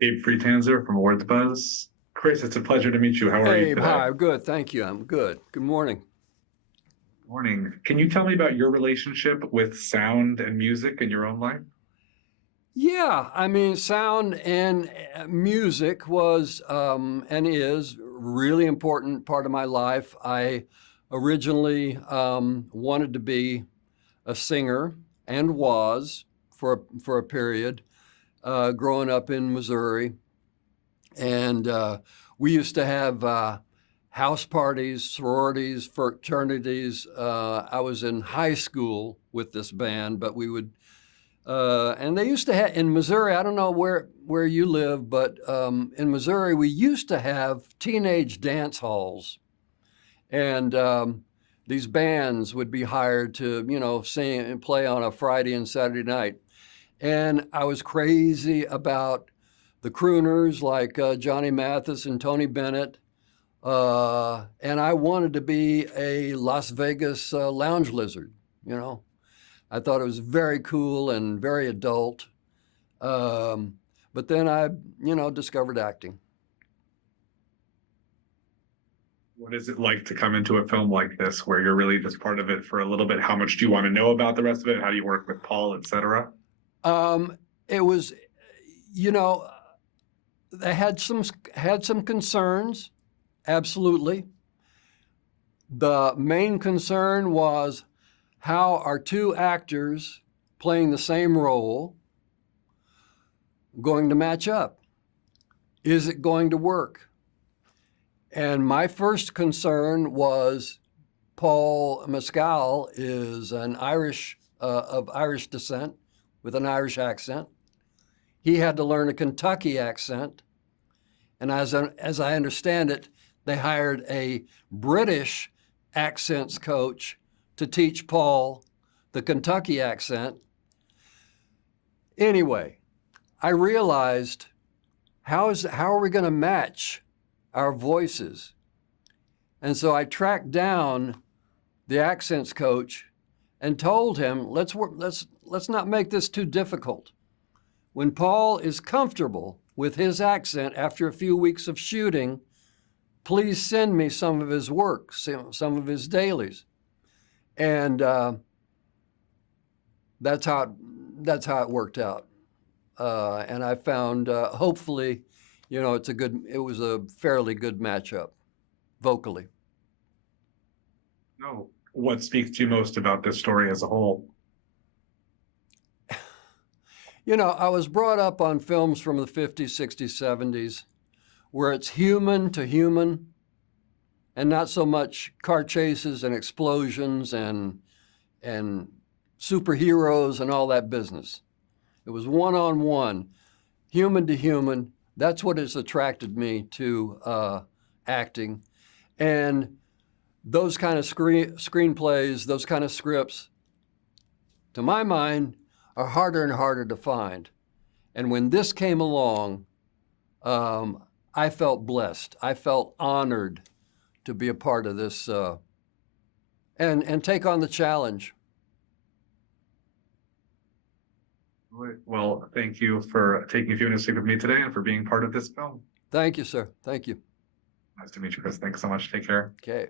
Abe Friedtanzer from Awards Buzz. Chris, it's a pleasure to meet you. How are you Hey, today? hi, good. Thank you. I'm good. Good morning. Morning. Can you tell me about your relationship with sound and music in your own life? Yeah, I mean, sound and music was and is really important part of my life. I originally wanted to be a singer and was for a period growing up in Missouri, and we used to have house parties, sororities, fraternities. I was in high school with this band, but we would, and they used to have in Missouri. I don't know where you live, but in Missouri we used to have teenage dance halls, and these bands would be hired to, sing and play on a Friday and Saturday night. And I was crazy about the crooners like Johnny Mathis and Tony Bennett. And I wanted to be a Las Vegas lounge lizard, you know. I thought it was very cool and very adult. Um, but then I, discovered acting. What is it like to come into a film like this where you're really just part of it for a little bit? How much do you want to know about the rest of it? How do you work with Paul, etc.? Um, it was, you know, they had some concerns, absolutely. The main concern was how are two actors playing the same role going to match up? Is it going to work? And my first concern was Paul Mescal is an of Irish descent with an Irish accent. He had to learn a Kentucky accent. And as I understand it, they hired a British accents coach to teach Paul the Kentucky accent. Anyway, I realized how are we going to match our voices? And so I tracked down the accents coach and told him, let's not make this too difficult. When Paul is comfortable with his accent after a few weeks of shooting, please send me some of his work, some of his dailies. And that's how it worked out. And I found, hopefully, it was a fairly good matchup vocally. No. What speaks to you most about this story as a whole? I was brought up on films from the 50s, 60s, 70s where it's human to human and not so much car chases and explosions and superheroes and all that business. It was one-on-one, human to human. That's what has attracted me to acting. And those kind of screenplays, those kind of scripts, to my mind, are harder and harder to find. And when this came along, I felt blessed. I felt honored to be a part of this and take on the challenge. Well, thank you for taking a few minutes to speak with me today and for being part of this film. Thank you, sir. Thank you. Nice to meet you, Chris. Thanks so much. Take care. Okay.